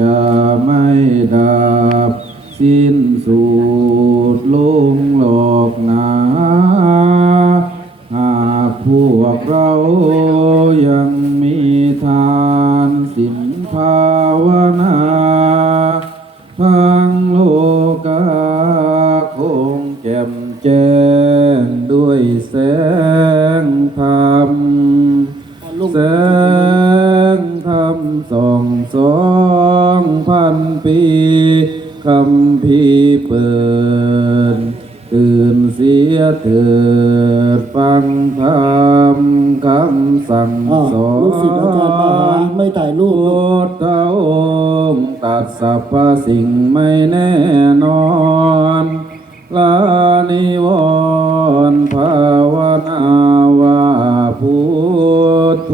จะไม่ดับสิ้นสุดลุงหลอกหนาหากพวกเรายังมีทานสินภาวนาทางโลกาคงแจ่มแจ้ง ตัดสรรพสิ่งไม่แน่นอนลานิวรภาวนาว่าพุทโธ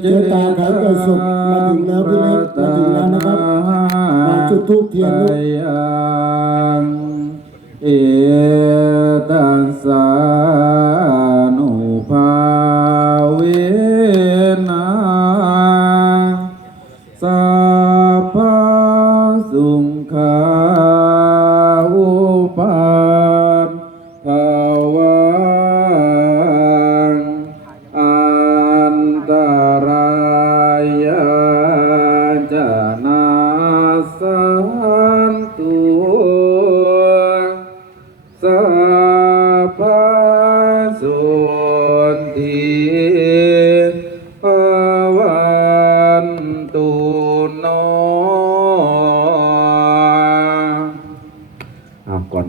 เจ้าตาขายไก่สดมาถึงแล้วพี่เล็กมาถึงแล้วนะครับ มาจุดธูปเทียนลูกยังเอตัสสา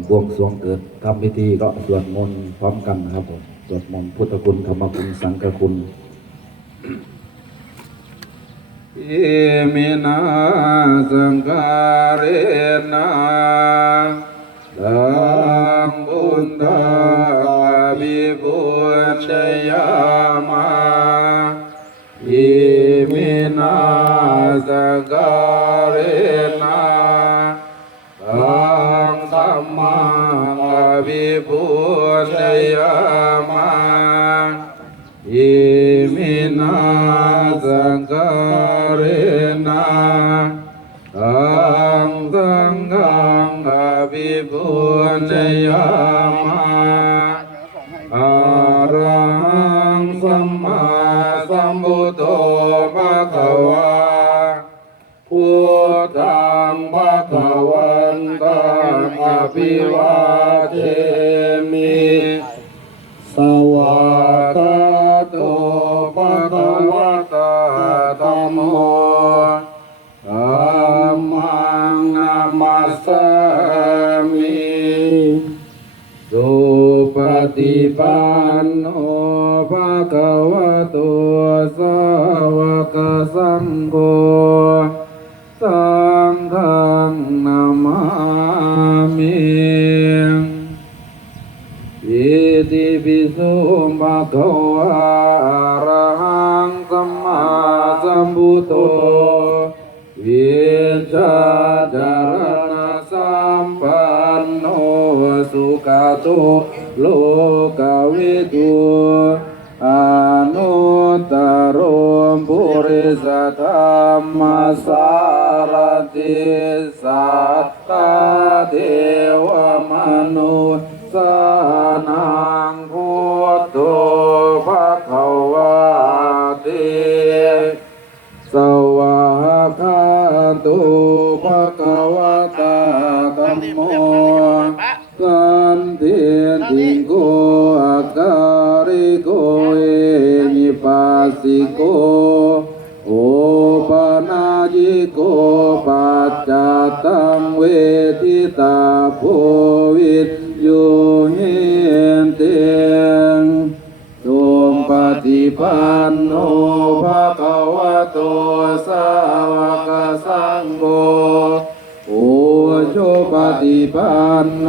บวงสรวงเกิดทำพิธีก็สวดมนต์พร้อมกันนะครับผมสวดมนต์พุทธคุณธรรมคุณสังฆคุณอิมินาสังการเนะดังบุญตาวิบุญชยามาอิมินาสังการนะ วิปุญญามาอิมินาสังการนาตังสังฆังวิปุญญามาอะระหังสัมมาสัมพุทโธภะคะวาพุทธังภะคะวันตัง อภิวาเทมิสวากาโตภะคะวะตาธัมโมธัมมังนามัสสามิสุปฏิปันโนภะคะวะโตสาวกสัง สุขโตโลกวิทูอนุตตรมปุริสธรรมสารติสัตตเทวมนุสานังพุทโธภะคะวะติสวากขาตุภะคะวะตาธัมโม โกโอปนายิโกปัจจตังเวทิตาโพวิทโยเฮนเตงจงปฏิปันโนภะคะวะโตสาวกสังโฆโอโชปฏิปันโน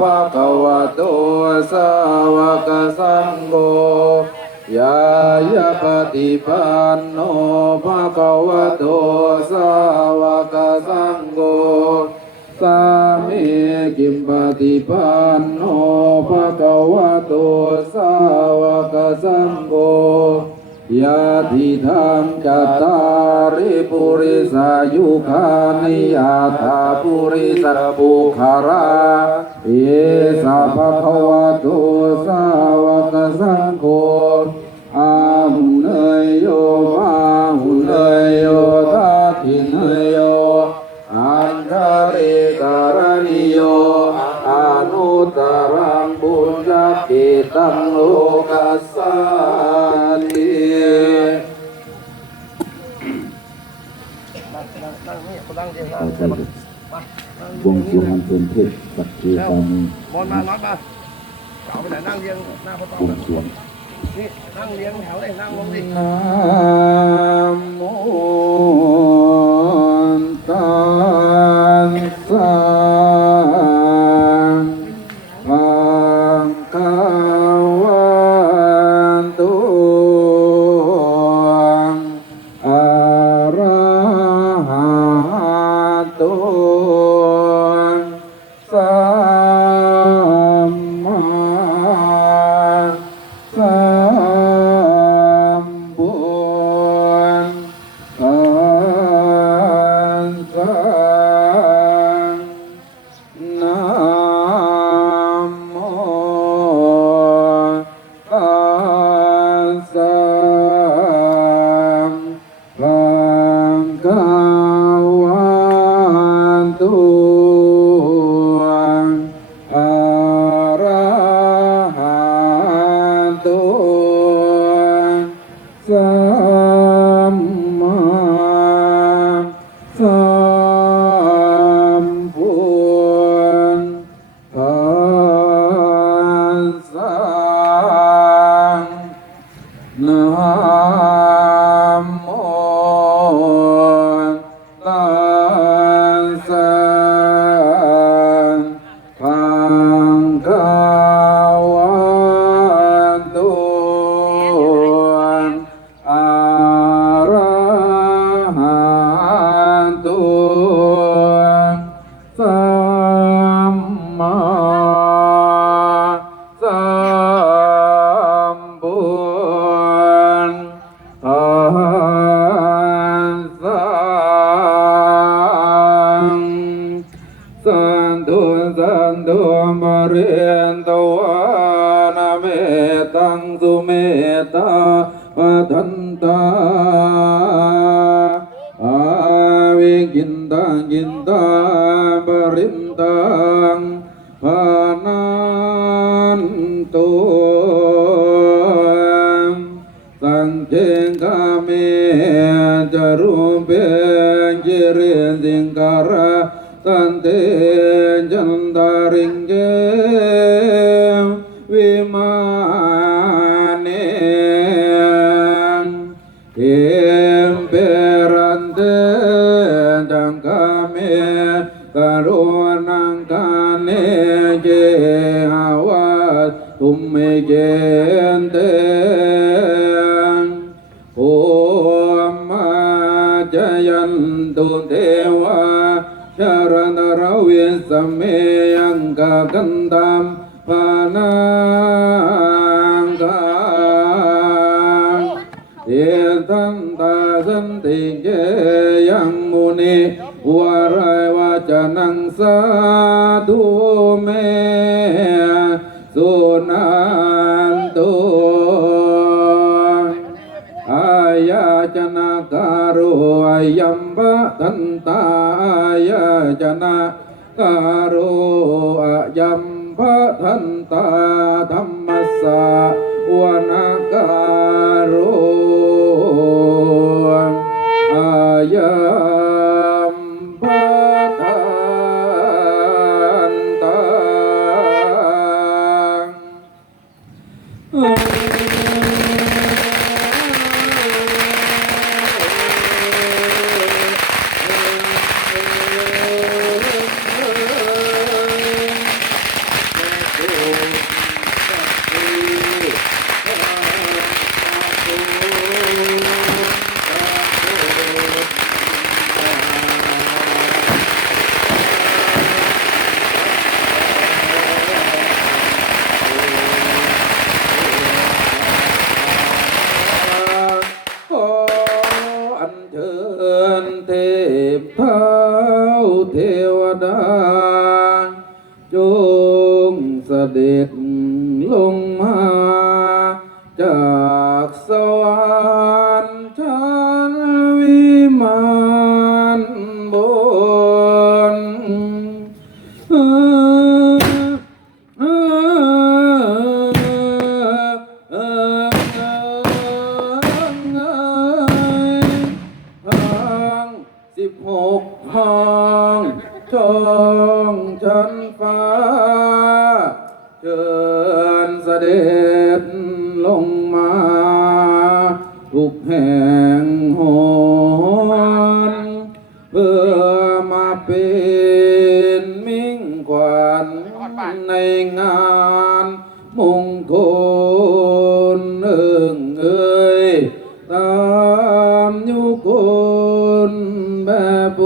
ภะคะวะโตสาวกสังโฆยา ยาปฏิปันโนภะคะวะโตสาวกสังโฆสามีกิมปฏิปันโนภะคะวะโตสาวกสังโฆยาทิธรรมจัตตาริปุริสายุคานิยาถาปุริสปุคาราเอสาภะคะวะโตสาวกสังโฆ ตตรังบุญญาปิตังโลกัสสานิวงสรวงอันเป็นเทพสักเทวามีมอนมาล็อตมาเอาไปไหนนั่งเรียงหน้าพระตอบวงสวงนี่นั่งเรียงแถวเลยนั่งลงดินะโมตัสสะ ตังสุเมตตาทันตาอาวิกินตังกินตาปริมตังปานันตุสังเจงกาเมจารุเปจิเรสิงการะตันเตจันดาริง มิเกนเตโอมาจยันตุเทวาชารณรวิสเมยังกะกันตามปานังดังเทตันตาสันติเยยังมุนีวารายวาจนังสาธุเม จนะกาโรอะยัมพะทันตาธรรมสสะวนาการ ญเสด็จลงมา ทุกแห่งหนเพื่อมาเป็นมิ่งขวัญในงานมงคลเอิงเอ่ยตามยุคนแบบโบ